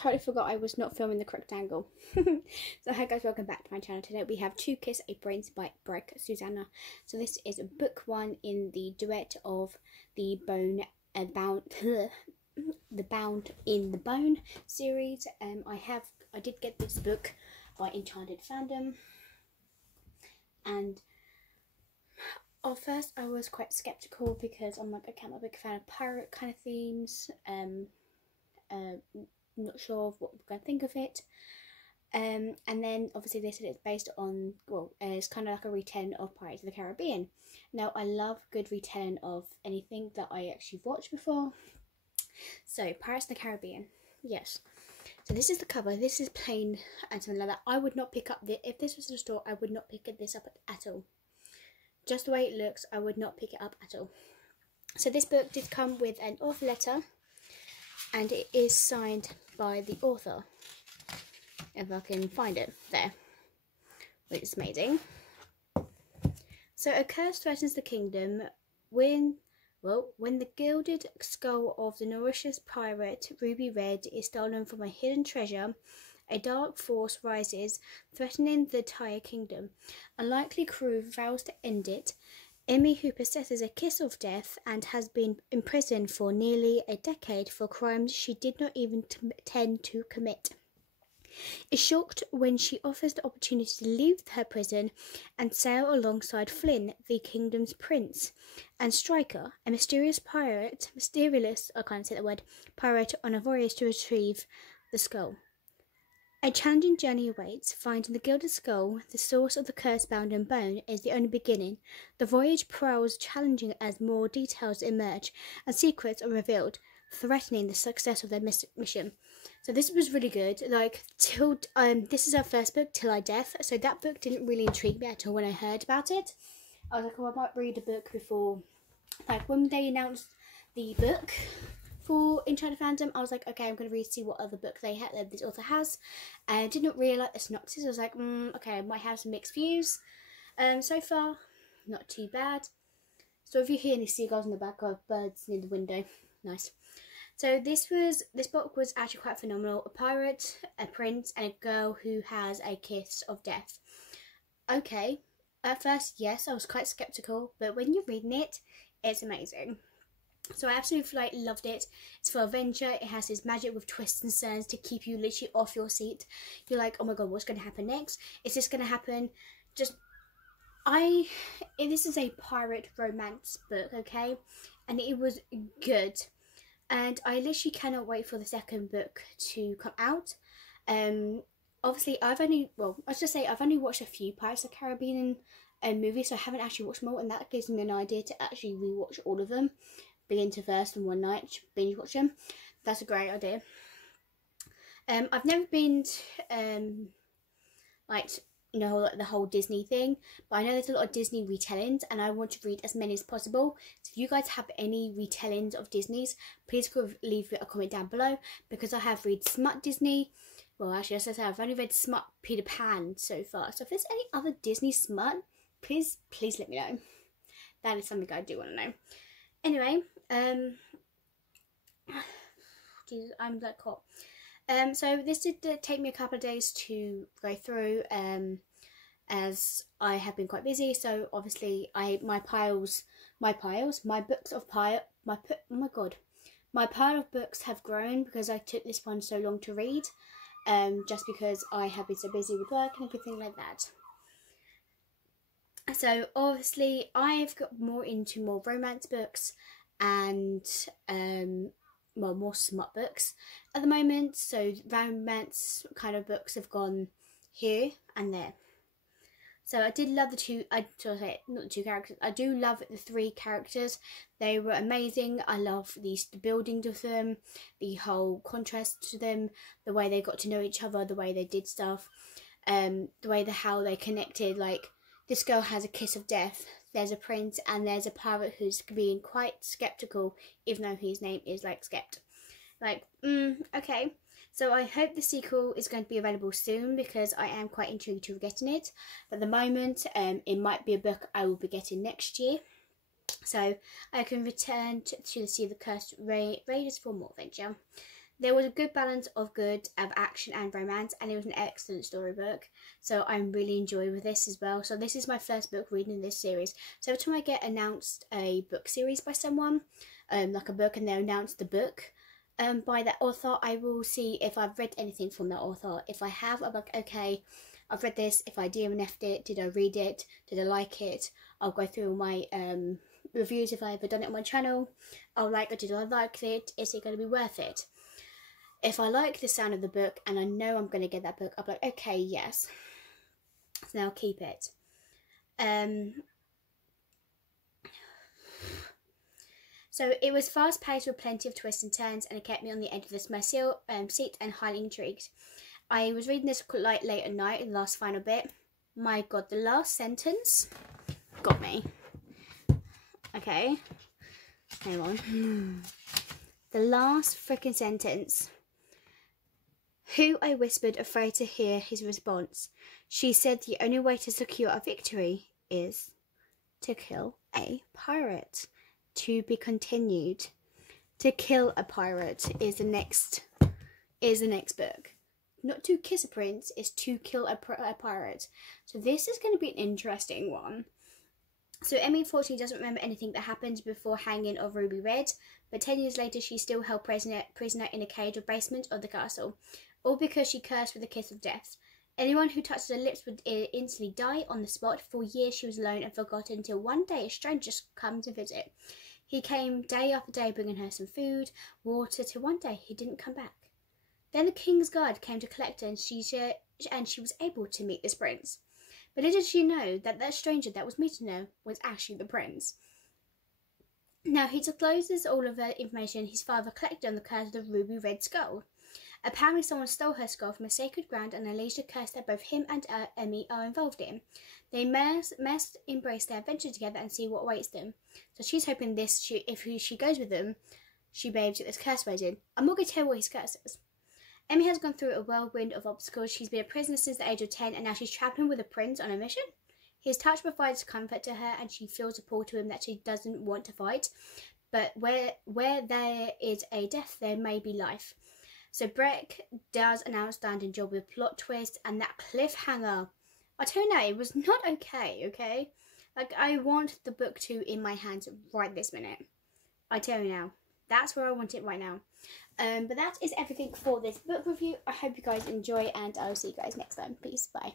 totally forgot I was not filming the correct angle. So hi guys, welcome back to my channel. Today we have Two Kiss a Prince by Breck, Suzanne. So this is book 1 in the duet of the Bound in the Bone series. I did get this book by Enchanted Fandom, and at first I was quite skeptical because I'm like, okay, I'm a big fan of pirate kind of themes. Not sure of what we're going to think of it. And then obviously they said it's based on, well, it's kind of like a retelling of Pirates of the Caribbean. Now I love good retelling of anything that I actually watched before. So Pirates of the Caribbean, yes. So this is the cover. This is plain and something like that. I would not pick up if this was in a store, I would not pick this up at all. Just the way it looks, I would not pick it up at all. So this book did come with an author letter, and it is signed by the author, if I can find it there, which is amazing. So a curse threatens the kingdom when the gilded skull of the Mauritius pirate Ruby Red is stolen from a hidden treasure, a dark force rises, threatening the entire kingdom. A likely crew vows to end it. Emmy, who possesses a kiss of death and has been imprisoned for nearly a decade for crimes she did not even intend to commit, is shocked when she offers the opportunity to leave her prison and sail alongside Flynn, the kingdom's prince, and Striker, a mysterious pirate on a voyage to retrieve the skull. A challenging journey awaits. Finding the gilded skull, the source of the curse bound in bone, is the only beginning. The voyage proves challenging as more details emerge and secrets are revealed, threatening the success of their mission. So this was really good. Like, this is our first book, Till I Death. So that book didn't really intrigue me at all when I heard about it. I was like, oh, I might read a book before. Like, when they announced the book for Enchanted Fandom, I was like, okay, I'm going to read, see what other book this author has. And I did not really like the synopsis. I was like, okay, I might have some mixed views. So far, not too bad. So if you hear any seagulls in the back or birds near the window, nice. So this book was actually quite phenomenal. A pirate, a prince, and a girl who has a kiss of death. Okay, at first, yes, I was quite skeptical, but when you're reading it, it's amazing. So I absolutely loved it. It's for adventure. It has this magic with twists and turns to keep you literally off your seat. You're like, oh my god, what's going to happen next? Is this going to happen? This is a pirate romance book, okay? And it was good. And I literally cannot wait for the second book to come out. Obviously, I've only watched a few Pirates of the Caribbean movies, so I haven't actually watched them all, and that gives me an idea to actually rewatch all of them. Begin to first in one night, binge watch them. That's a great idea. I've never been the whole Disney thing, but I know there's a lot of Disney retellings, and I want to read as many as possible. So if you guys have any retellings of Disney's, please leave a comment down below, because I have read Smut Disney. Well, actually, as I said, I've only read Smut Peter Pan so far. So if there's any other Disney smut, please let me know. That is something I do want to know. Anyway, Jesus, I'm like hot. So this did take me a couple of days to go through, as I have been quite busy. So obviously, my pile of books have grown because I took this one so long to read, just because I have been so busy with work and everything like that. So obviously I've got more into more romance books and more smut books at the moment. So romance kind of books have gone here and there. So I did love not the two characters. I do love the 3 characters. They were amazing. I love the building of them, the whole contrast to them, the way they got to know each other, the way they did stuff, how they connected. Like, this girl has a kiss of death. There's a prince and there's a pirate who's being quite skeptical, even though his name is like Skept. Like, okay. So I hope the sequel is going to be available soon, because I am quite intrigued to getting it. But at the moment, it might be a book I will be getting next year. So I can return to the Sea of the Cursed Raiders for more adventure. There was a good balance of action and romance, and it was an excellent storybook. So I'm really enjoying with this as well. So this is my first book reading in this series. So every time I get announced a book series by someone, like a book, and they announce the book by that author, I will see if I've read anything from that author. If I have, I'm like, okay, I've read this. If I DNF'd it, did I read it? Did I like it? I'll go through my reviews if I ever done it on my channel. I'll like, did I like it? Is it going to be worth it? If I like the sound of the book and I know I'm going to get that book, I'll be like, okay, yes. So now I'll keep it. So it was fast paced with plenty of twists and turns, and it kept me on the edge of my seat and highly intrigued. I was reading this late at night, the last final bit. My God, the last sentence got me. Okay, hang on. The last freaking sentence. Who, I whispered, afraid to hear his response. She said the only way to secure a victory is to kill a pirate. To be continued. To kill a pirate is the next book. Not to kiss a prince, is to kill a pirate. So this is going to be an interesting one. So Emmy unfortunately doesn't remember anything that happened before hanging of Ruby Red, but 10 years later she's still held prisoner in a cage or basement of the castle, all because she cursed with a kiss of death. Anyone who touched her lips would instantly die on the spot. For years she was alone and forgotten until one day a stranger came to visit. He came day after day bringing her some food, water, till one day he didn't come back. Then the king's guard came to collect her, and she was able to meet this prince. But little did she know that stranger that was meeting her was actually the prince. Now he discloses all of the information his father collected on the curse of the ruby red skull. Apparently someone stole her skull from a sacred ground and unleashed a curse that both him and Emmy are involved in. They must embrace their adventure together and see what awaits them. So she's hoping if she goes with them, she'll be able to get this curse raised. I'm not going to tell what his curse is. Emmy has gone through a whirlwind of obstacles. She's been a prisoner since the age of 10, and now she's travelling with a prince on a mission. His touch provides comfort to her, and she feels a pull to him that she doesn't want to fight. But where there is a death, there may be life. So Breck does an outstanding job with plot twist and that cliffhanger. I tell you now, it was not okay? Like, I want the book 2 in my hands right this minute. I tell you now, that's where I want it right now. But that is everything for this book review. I hope you guys enjoy, and I'll see you guys next time. Peace, bye.